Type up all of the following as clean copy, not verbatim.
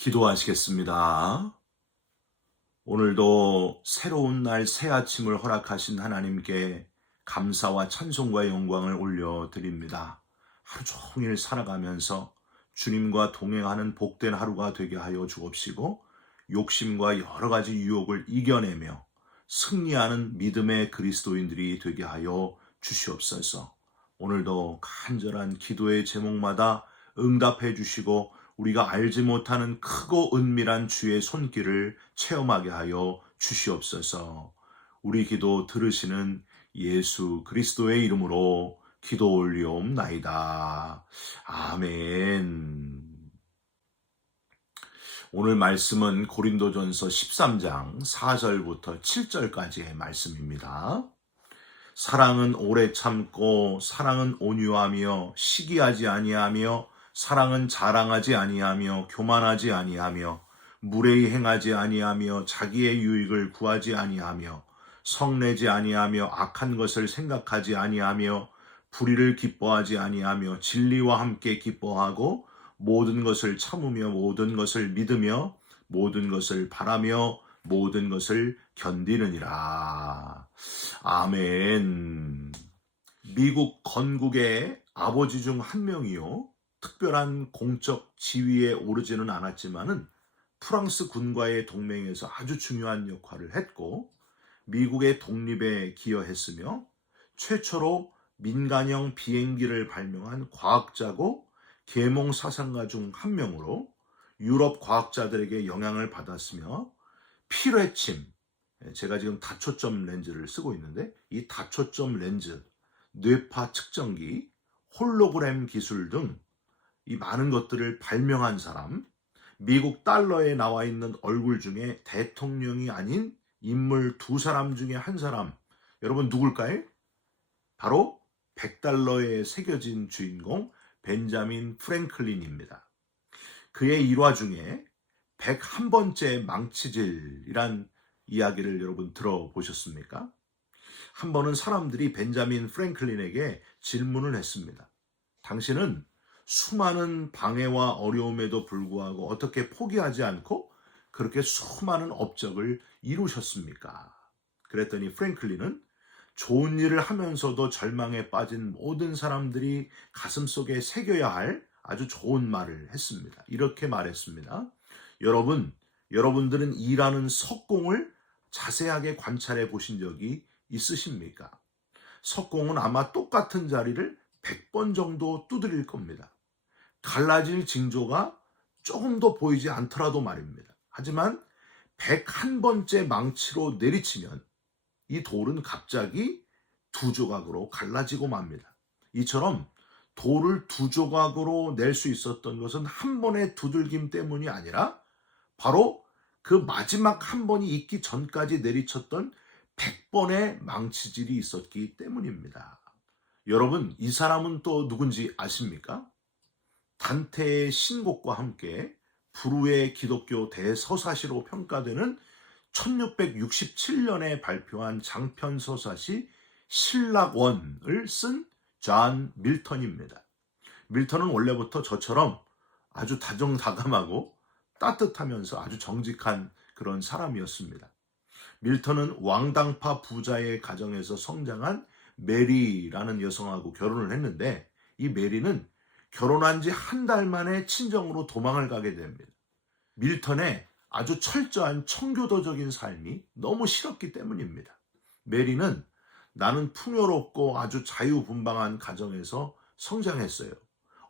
기도하시겠습니다. 오늘도 새로운 날 새 아침을 허락하신 하나님께 감사와 찬송과 영광을 올려드립니다. 하루 종일 살아가면서 주님과 동행하는 복된 하루가 되게 하여 주옵시고, 욕심과 여러 가지 유혹을 이겨내며 승리하는 믿음의 그리스도인들이 되게 하여 주시옵소서. 오늘도 간절한 기도의 제목마다 응답해 주시고 우리가 알지 못하는 크고 은밀한 주의 손길을 체험하게 하여 주시옵소서. 우리 기도 들으시는 예수 그리스도의 이름으로 기도 올리옵나이다. 아멘. 오늘 말씀은 고린도전서 13장 4절부터 7절까지의 말씀입니다. 사랑은 오래 참고 사랑은 온유하며 시기하지 아니하며 사랑은 자랑하지 아니하며 교만하지 아니하며 무례히 행하지 아니하며 자기의 유익을 구하지 아니하며 성내지 아니하며 악한 것을 생각하지 아니하며 불의를 기뻐하지 아니하며 진리와 함께 기뻐하고 모든 것을 참으며 모든 것을 믿으며 모든 것을 바라며 모든 것을 견디느니라. 아멘. 미국 건국의 아버지 중 한 명이요, 특별한 공적 지위에 오르지는 않았지만은 프랑스 군과의 동맹에서 아주 중요한 역할을 했고 미국의 독립에 기여했으며 최초로 민간형 비행기를 발명한 과학자고 계몽 사상가 중 한 명으로 유럽 과학자들에게 영향을 받았으며 피뢰침, 제가 지금 다초점 렌즈를 쓰고 있는데 이 다초점 렌즈, 뇌파 측정기, 홀로그램 기술 등 이 많은 것들을 발명한 사람, 미국 달러에 나와 있는 얼굴 중에 대통령이 아닌 인물 두 사람 중에 한 사람, 여러분 누굴까요? 바로 100달러에 새겨진 주인공 벤자민 프랭클린입니다. 그의 일화 중에 101번째 망치질이란 이야기를 여러분 들어보셨습니까? 한 번은 사람들이 벤자민 프랭클린에게 질문을 했습니다. 당신은 수많은 방해와 어려움에도 불구하고 어떻게 포기하지 않고 그렇게 수많은 업적을 이루셨습니까? 그랬더니 프랭클린은 좋은 일을 하면서도 절망에 빠진 모든 사람들이 가슴속에 새겨야 할 아주 좋은 말을 했습니다. 이렇게 말했습니다. 여러분들은 일하는 석공을 자세하게 관찰해 보신 적이 있으십니까? 석공은 아마 똑같은 자리를 100번 정도 두드릴 겁니다. 갈라질 징조가 조금 더 보이지 않더라도 말입니다. 하지만 101번째 망치로 내리치면 이 돌은 갑자기 두 조각으로 갈라지고 맙니다. 이처럼 돌을 두 조각으로 낼 수 있었던 것은 한 번의 두들김 때문이 아니라 바로 그 마지막 한 번이 있기 전까지 내리쳤던 100번의 망치질이 있었기 때문입니다. 여러분, 이 사람은 또 누군지 아십니까? 단테의 신곡과 함께 불후의 기독교 대서사시로 평가되는 1667년에 발표한 장편 서사시 신락원을 쓴 존 밀턴입니다. 밀턴은 원래부터 저처럼 아주 다정다감하고 따뜻하면서 아주 정직한 그런 사람이었습니다. 밀턴은 왕당파 부자의 가정에서 성장한 메리라는 여성하고 결혼을 했는데 이 메리는 결혼한 지 한 달 만에 친정으로 도망을 가게 됩니다. 밀턴의 아주 철저한 청교도적인 삶이 너무 싫었기 때문입니다. 메리는 나는 풍요롭고 아주 자유분방한 가정에서 성장했어요.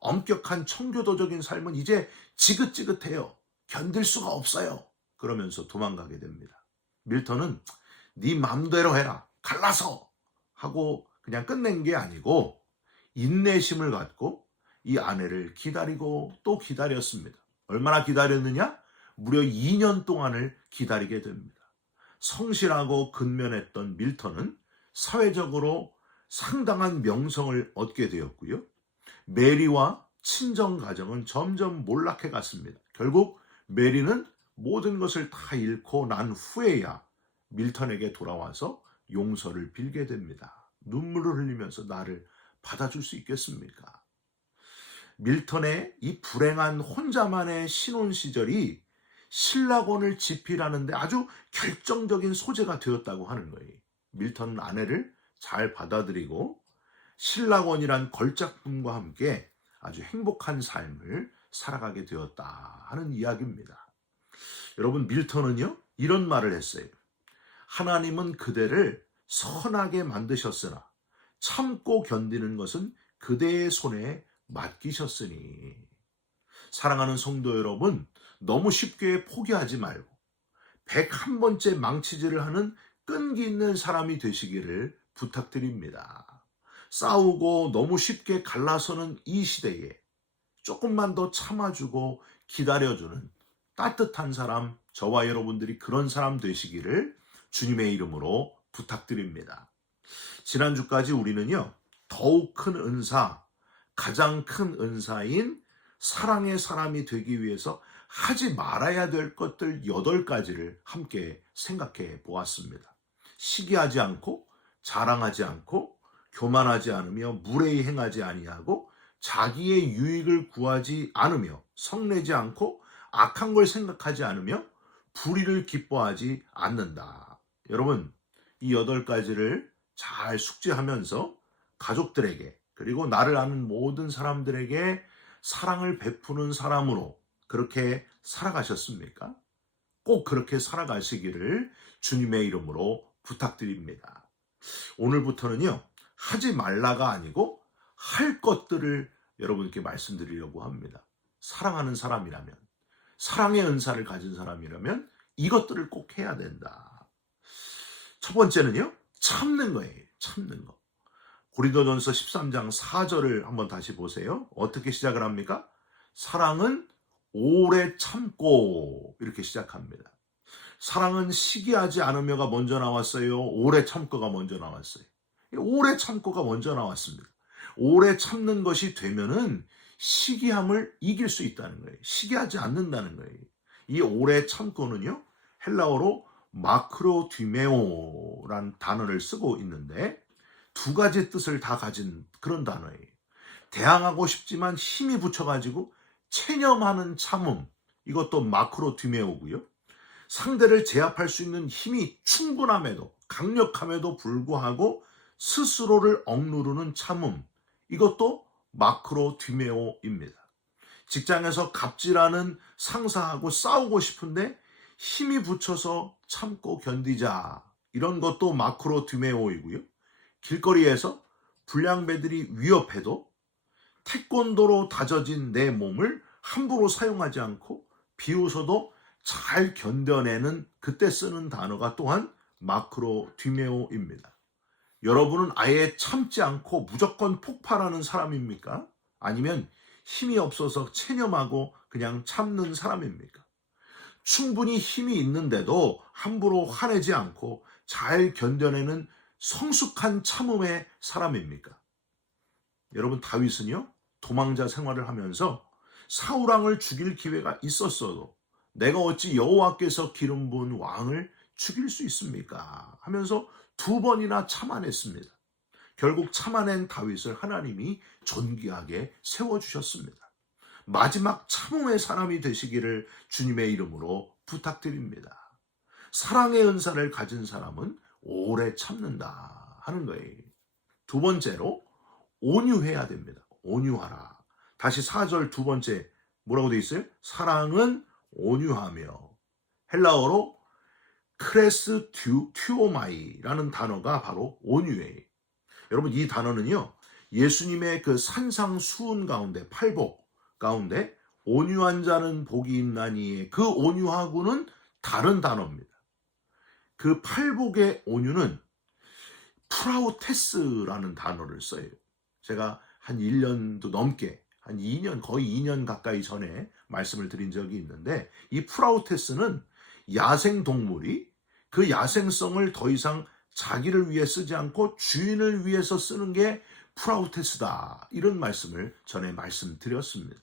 엄격한 청교도적인 삶은 이제 지긋지긋해요. 견딜 수가 없어요. 그러면서 도망가게 됩니다. 밀턴은 네 맘대로 해라. 갈라서 하고 그냥 끝낸 게 아니고 인내심을 갖고 이 아내를 기다리고 또 기다렸습니다. 얼마나 기다렸느냐? 무려 2년 동안을 기다리게 됩니다. 성실하고 근면했던 밀턴은 사회적으로 상당한 명성을 얻게 되었고요. 메리와 친정 가정은 점점 몰락해 갔습니다. 결국 메리는 모든 것을 다 잃고 난 후에야 밀턴에게 돌아와서 용서를 빌게 됩니다. 눈물을 흘리면서 나를 받아줄 수 있겠습니까? 밀턴의 이 불행한 혼자만의 신혼 시절이 신라권을 집필하는데 아주 결정적인 소재가 되었다고 하는 거예요. 밀턴은 아내를 잘 받아들이고 신라권이란 걸작품과 함께 아주 행복한 삶을 살아가게 되었다 하는 이야기입니다. 여러분, 밀턴은요 이런 말을 했어요. 하나님은 그대를 선하게 만드셨으나 참고 견디는 것은 그대의 손에 맡기셨으니. 사랑하는 성도 여러분, 너무 쉽게 포기하지 말고 101번째 망치질을 하는 끈기 있는 사람이 되시기를 부탁드립니다. 싸우고 너무 쉽게 갈라서는 이 시대에 조금만 더 참아주고 기다려주는 따뜻한 사람, 저와 여러분들이 그런 사람 되시기를 주님의 이름으로 부탁드립니다. 지난주까지 우리는요, 더욱 큰 은사, 가장 큰 은사인 사랑의 사람이 되기 위해서 하지 말아야 될 것들 8가지를 함께 생각해 보았습니다. 시기하지 않고, 자랑하지 않고, 교만하지 않으며, 무례히 행하지 아니하고, 자기의 유익을 구하지 않으며, 성내지 않고, 악한 걸 생각하지 않으며, 불의를 기뻐하지 않는다. 여러분, 이 8가지를 잘 숙지하면서 가족들에게, 그리고 나를 아는 모든 사람들에게 사랑을 베푸는 사람으로 그렇게 살아가셨습니까? 꼭 그렇게 살아가시기를 주님의 이름으로 부탁드립니다. 오늘부터는요, 하지 말라가 아니고 할 것들을 여러분께 말씀드리려고 합니다. 사랑하는 사람이라면, 사랑의 은사를 가진 사람이라면 이것들을 꼭 해야 된다. 첫 번째는요, 참는 거예요. 참는 거. 고린도전서 13장 4절을 한번 다시 보세요. 어떻게 시작을 합니까? 사랑은 오래 참고, 이렇게 시작합니다. 사랑은 시기하지 않으며가 먼저 나왔어요? 오래 참고가 먼저 나왔어요? 오래 참고가 먼저 나왔습니다. 오래 참는 것이 되면은 시기함을 이길 수 있다는 거예요. 시기하지 않는다는 거예요. 이 오래 참고는요, 헬라어로 마크로디메오라는 단어를 쓰고 있는데 2가지 뜻을 다 가진 그런 단어예요. 대항하고 싶지만 힘이 붙여가지고 체념하는 참음, 이것도 마크로디메오고요. 상대를 제압할 수 있는 힘이 충분함에도, 강력함에도 불구하고 스스로를 억누르는 참음, 이것도 마크로디메오입니다. 직장에서 갑질하는 상사하고 싸우고 싶은데 힘이 붙여서 참고 견디자, 이런 것도 마크로디메오이고요. 길거리에서 불량배들이 위협해도 태권도로 다져진 내 몸을 함부로 사용하지 않고 비웃어도 잘 견뎌내는, 그때 쓰는 단어가 또한 마크로디메오입니다. 여러분은 아예 참지 않고 무조건 폭발하는 사람입니까? 아니면 힘이 없어서 체념하고 그냥 참는 사람입니까? 충분히 힘이 있는데도 함부로 화내지 않고 잘 견뎌내는 성숙한 참음의 사람입니까? 여러분, 다윗은요, 도망자 생활을 하면서 사울왕을 죽일 기회가 있었어도 내가 어찌 여호와께서 기름 부은 왕을 죽일 수 있습니까? 하면서 2번이나 참아냈습니다. 결국 참아낸 다윗을 하나님이 존귀하게 세워주셨습니다. 마지막 참음의 사람이 되시기를 주님의 이름으로 부탁드립니다. 사랑의 은사를 가진 사람은 오래 참는다 하는 거예요. 2번째로 온유해야 됩니다. 온유하라. 다시 4절 2번째 뭐라고 되어 있어요? 사랑은 온유하며, 헬라어로 크레스 튜오마이라는 단어가 바로 온유예요. 여러분, 이 단어는요, 예수님의 그 산상수훈 가운데, 팔복 가운데 온유한 자는 복이 있나니의 그 온유하고는 다른 단어입니다. 그 팔복의 온유는 프라우테스라는 단어를 써요. 제가 한 1년도 넘게, 한 2년, 거의 2년 가까이 전에 말씀을 드린 적이 있는데, 이 프라우테스는 야생동물이 그 야생성을 더 이상 자기를 위해 쓰지 않고 주인을 위해서 쓰는 게 프라우테스다, 이런 말씀을 전에 말씀드렸습니다.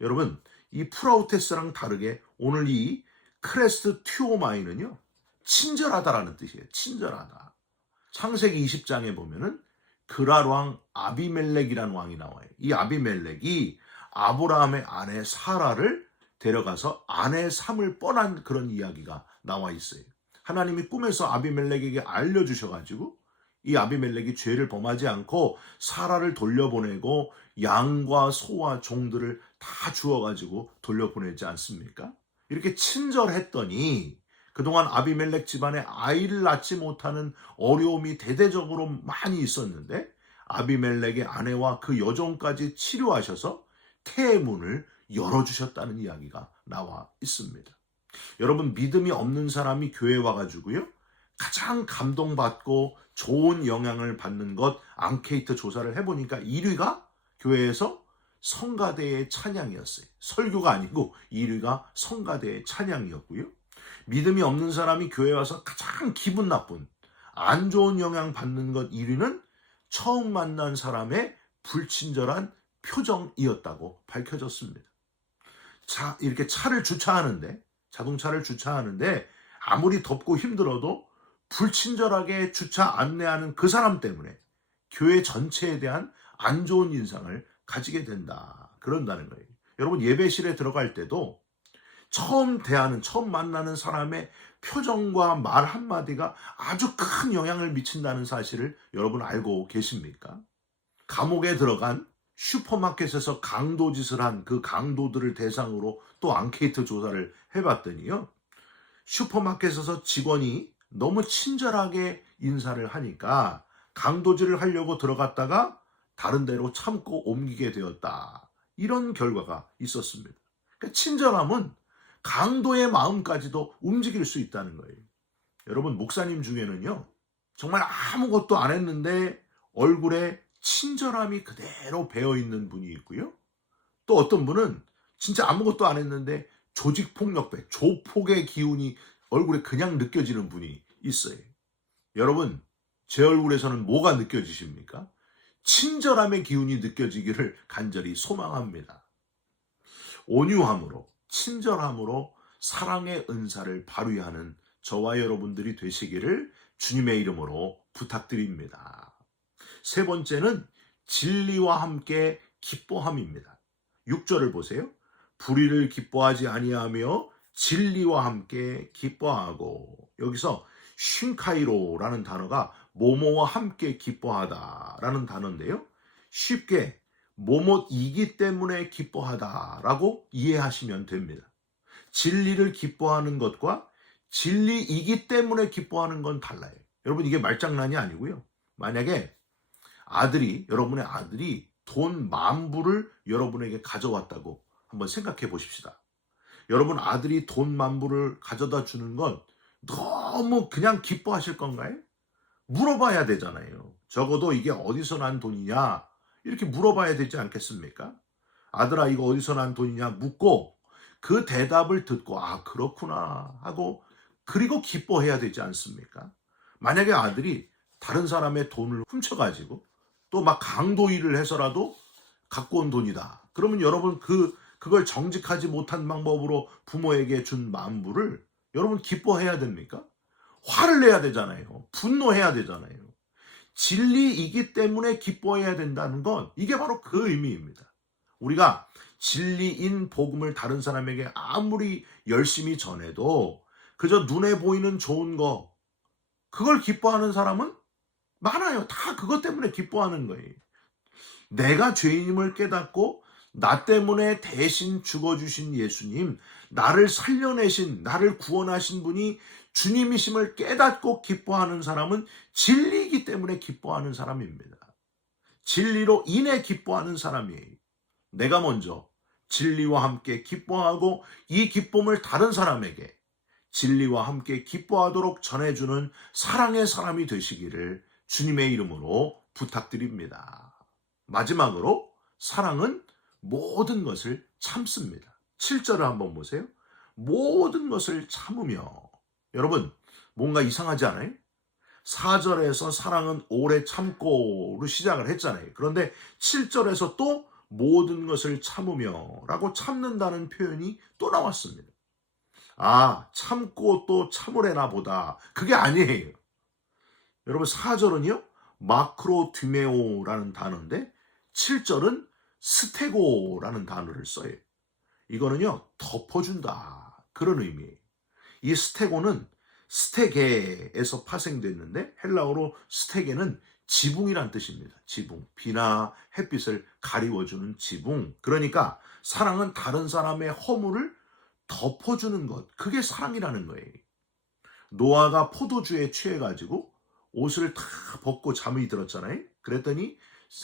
여러분, 이 프라우테스랑 다르게 오늘 이 크레스트 튜오마이는요, 친절하다라는 뜻이에요. 친절하다. 창세기 20장에 보면은 그랄 왕 아비멜렉이라는 왕이 나와요. 이 아비멜렉이 아브라함의 아내 사라를 데려가서 아내 삼을 뻔한 그런 이야기가 나와 있어요. 하나님이 꿈에서 아비멜렉에게 알려주셔가지고 이 아비멜렉이 죄를 범하지 않고 사라를 돌려보내고 양과 소와 종들을 다 주어가지고 돌려보내지 않습니까? 이렇게 친절했더니 그동안 아비멜렉 집안에 아이를 낳지 못하는 어려움이 대대적으로 많이 있었는데 아비멜렉의 아내와 그 여종까지 치료하셔서 태의 문을 열어주셨다는 이야기가 나와 있습니다. 여러분, 믿음이 없는 사람이 교회에 와가지고요, 가장 감동받고 좋은 영향을 받는 것 앙케이트 조사를 해보니까 1위가 교회에서 성가대의 찬양이었어요. 설교가 아니고 1위가 성가대의 찬양이었고요. 믿음이 없는 사람이 교회에 와서 가장 기분 나쁜 안 좋은 영향 받는 것 1위는 처음 만난 사람의 불친절한 표정이었다고 밝혀졌습니다. 자, 이렇게 자동차를 주차하는데 아무리 덥고 힘들어도 불친절하게 주차 안내하는 그 사람 때문에 교회 전체에 대한 안 좋은 인상을 가지게 된다. 그런다는 거예요. 여러분, 예배실에 들어갈 때도 처음 만나는 사람의 표정과 말 한마디가 아주 큰 영향을 미친다는 사실을 여러분 알고 계십니까? 감옥에 들어간 슈퍼마켓에서 강도짓을 한 그 강도들을 대상으로 또 앙케이트 조사를 해봤더니요, 슈퍼마켓에서 직원이 너무 친절하게 인사를 하니까 강도질을 하려고 들어갔다가 다른 데로 참고 옮기게 되었다. 이런 결과가 있었습니다. 그러니까 친절함은 강도의 마음까지도 움직일 수 있다는 거예요. 여러분, 목사님 중에는요, 정말 아무것도 안 했는데 얼굴에 친절함이 그대로 배어있는 분이 있고요. 또 어떤 분은 진짜 아무것도 안 했는데 조직폭력배, 조폭의 기운이 얼굴에 그냥 느껴지는 분이 있어요. 여러분, 제 얼굴에서는 뭐가 느껴지십니까? 친절함의 기운이 느껴지기를 간절히 소망합니다. 온유함으로, 친절함으로 사랑의 은사를 발휘하는 저와 여러분들이 되시기를 주님의 이름으로 부탁드립니다. 세 번째는 진리와 함께 기뻐함입니다. 6절을 보세요. 불의를 기뻐하지 아니하며 진리와 함께 기뻐하고, 여기서 쉰카이로라는 단어가 뭐뭐와 함께 기뻐하다라는 단어인데요, 쉽게 뭐뭐이기 때문에 기뻐하다라고 이해하시면 됩니다. 진리를 기뻐하는 것과 진리이기 때문에 기뻐하는 건 달라요. 여러분, 이게 말장난이 아니고요. 만약에 여러분의 아들이 돈 10,000불을 여러분에게 가져왔다고 한번 생각해 보십시다. 여러분 아들이 돈 10,000불을 가져다 주는 건 너무 그냥 기뻐하실 건가요? 물어봐야 되잖아요. 적어도 이게 어디서 난 돈이냐, 이렇게 물어봐야 되지 않겠습니까? 아들아, 이거 어디서 난 돈이냐 묻고 그 대답을 듣고 아, 그렇구나 하고, 그리고 기뻐해야 되지 않습니까? 만약에 아들이 다른 사람의 돈을 훔쳐가지고 또 막 강도 일을 해서라도 갖고 온 돈이다, 그러면 여러분 그걸 정직하지 못한 방법으로 부모에게 준 10,000불을 여러분 기뻐해야 됩니까? 화를 내야 되잖아요. 분노해야 되잖아요. 진리이기 때문에 기뻐해야 된다는 건 이게 바로 그 의미입니다. 우리가 진리인 복음을 다른 사람에게 아무리 열심히 전해도 그저 눈에 보이는 좋은 거, 그걸 기뻐하는 사람은 많아요. 다 그것 때문에 기뻐하는 거예요. 내가 죄인임을 깨닫고 나 때문에 대신 죽어주신 예수님, 나를 살려내신, 나를 구원하신 분이 주님이심을 깨닫고 기뻐하는 사람은 진리이기 때문에 기뻐하는 사람입니다. 진리로 인해 기뻐하는 사람이에요. 내가 먼저 진리와 함께 기뻐하고 이 기쁨을 다른 사람에게 진리와 함께 기뻐하도록 전해주는 사랑의 사람이 되시기를 주님의 이름으로 부탁드립니다. 마지막으로, 사랑은 모든 것을 참습니다. 7절을 한번 보세요. 모든 것을 참으며. 여러분, 뭔가 이상하지 않아요? 4절에서 사랑은 오래 참고로 시작을 했잖아요. 그런데 7절에서 또 모든 것을 참으며 라고 참는다는 표현이 또 나왔습니다. 아, 참고 또 참으래나 보다. 그게 아니에요. 여러분, 4절은요 마크로 듀메오라는 단어인데 7절은 스테고라는 단어를 써요. 이거는요, 덮어준다. 그런 의미예요. 이 스테고는 스테게에서 파생됐는데 헬라어로 스테게는 지붕이란 뜻입니다. 지붕. 비나 햇빛을 가리워주는 지붕. 그러니까 사랑은 다른 사람의 허물을 덮어주는 것. 그게 사랑이라는 거예요. 노아가 포도주에 취해가지고 옷을 다 벗고 잠이 들었잖아요. 그랬더니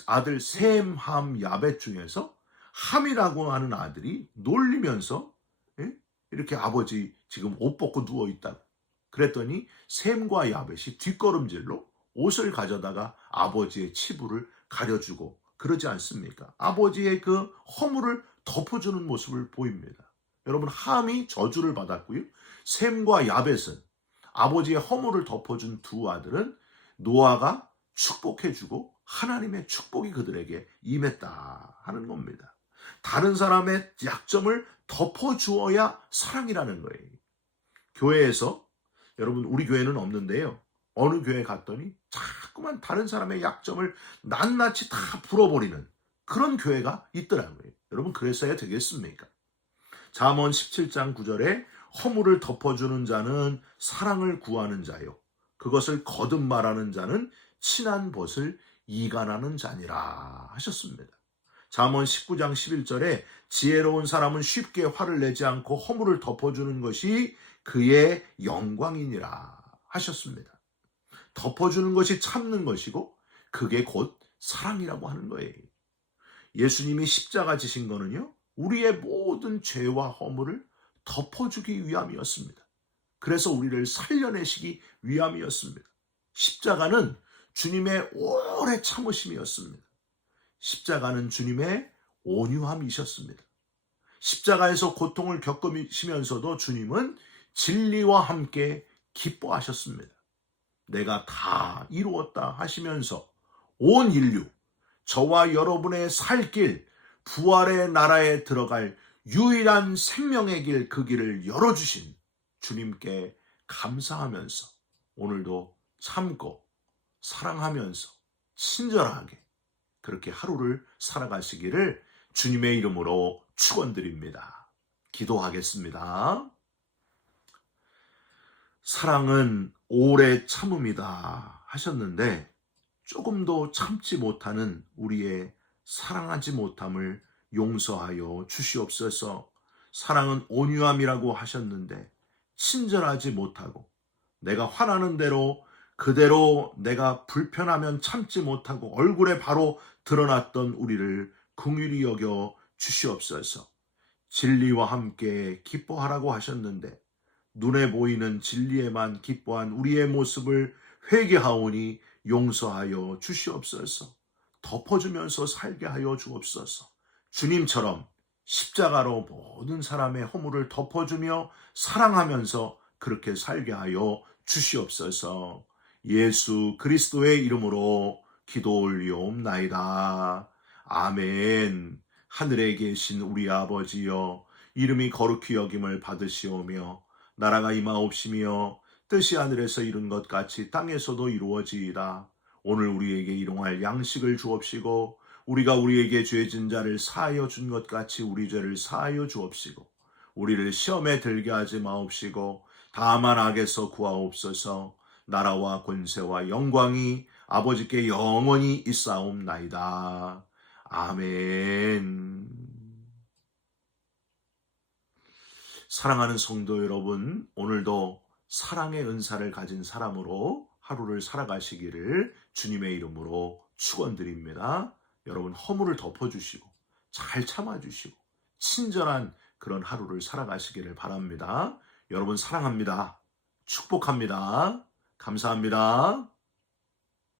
아들 셈, 함, 야벳 중에서 함이라고 하는 아들이 놀리면서, 예? 이렇게 아버지 지금 옷 벗고 누워있다. 그랬더니 셈과 야벳이 뒷걸음질로 옷을 가져다가 아버지의 치부를 가려주고 그러지 않습니까? 아버지의 그 허물을 덮어주는 모습을 보입니다. 여러분, 함이 저주를 받았고요. 셈과 야벳은 아버지의 허물을 덮어준 두 아들은 노아가 축복해주고 하나님의 축복이 그들에게 임했다 하는 겁니다. 다른 사람의 약점을 덮어주어야 사랑이라는 거예요. 교회에서, 여러분, 우리 교회는 없는데요, 어느 교회 갔더니 자꾸만 다른 사람의 약점을 낱낱이 다 풀어버리는 그런 교회가 있더라고요. 여러분, 그랬어야 되겠습니까? 잠언 17장 9절에 허물을 덮어주는 자는 사랑을 구하는 자요, 그것을 거듭 말하는 자는 친한 벗을 이간하는 자니라 하셨습니다. 잠언 19장 11절에 지혜로운 사람은 쉽게 화를 내지 않고 허물을 덮어주는 것이 그의 영광이니라 하셨습니다. 덮어주는 것이 참는 것이고 그게 곧 사랑이라고 하는 거예요. 예수님이 십자가 지신 거는요, 우리의 모든 죄와 허물을 덮어주기 위함이었습니다. 그래서 우리를 살려내시기 위함이었습니다. 십자가는 주님의 오래 참으심이었습니다. 십자가는 주님의 온유함이셨습니다. 십자가에서 고통을 겪으시면서도 주님은 진리와 함께 기뻐하셨습니다. 내가 다 이루었다 하시면서 온 인류, 저와 여러분의 살 길, 부활의 나라에 들어갈 유일한 생명의 길, 그 길을 열어주신 주님께 감사하면서 오늘도 참고 사랑하면서 친절하게 그렇게 하루를 살아가시기를 주님의 이름으로 축원드립니다. 기도하겠습니다. 사랑은 오래 참음이다 하셨는데 조금도 참지 못하는 우리의 사랑하지 못함을 용서하여 주시옵소서. 사랑은 온유함이라고 하셨는데 친절하지 못하고 내가 화나는 대로 그대로 내가 불편하면 참지 못하고 얼굴에 바로 드러났던 우리를 긍휼히 여겨 주시옵소서. 진리와 함께 기뻐하라고 하셨는데 눈에 보이는 진리에만 기뻐한 우리의 모습을 회개하오니 용서하여 주시옵소서. 덮어주면서 살게 하여 주옵소서. 주님처럼 십자가로 모든 사람의 허물을 덮어주며 사랑하면서 그렇게 살게 하여 주시옵소서. 예수 그리스도의 이름으로 기도 올리옵나이다. 아멘. 하늘에 계신 우리 아버지여, 이름이 거룩히 여김을 받으시오며 나라가 임하옵시며 뜻이 하늘에서 이룬 것 같이 땅에서도 이루어지이다. 오늘 우리에게 일용할 양식을 주옵시고 우리가 우리에게 죄진 자를 사하여 준 것 같이 우리 죄를 사하여 주옵시고 우리를 시험에 들게 하지 마옵시고 다만 악에서 구하옵소서. 나라와 권세와 영광이 아버지께 영원히 있사옵나이다. 아멘. 사랑하는 성도 여러분, 오늘도 사랑의 은사를 가진 사람으로 하루를 살아가시기를 주님의 이름으로 축원드립니다. 여러분, 허물을 덮어주시고 잘 참아주시고 친절한 그런 하루를 살아가시기를 바랍니다. 여러분 사랑합니다. 축복합니다. 감사합니다.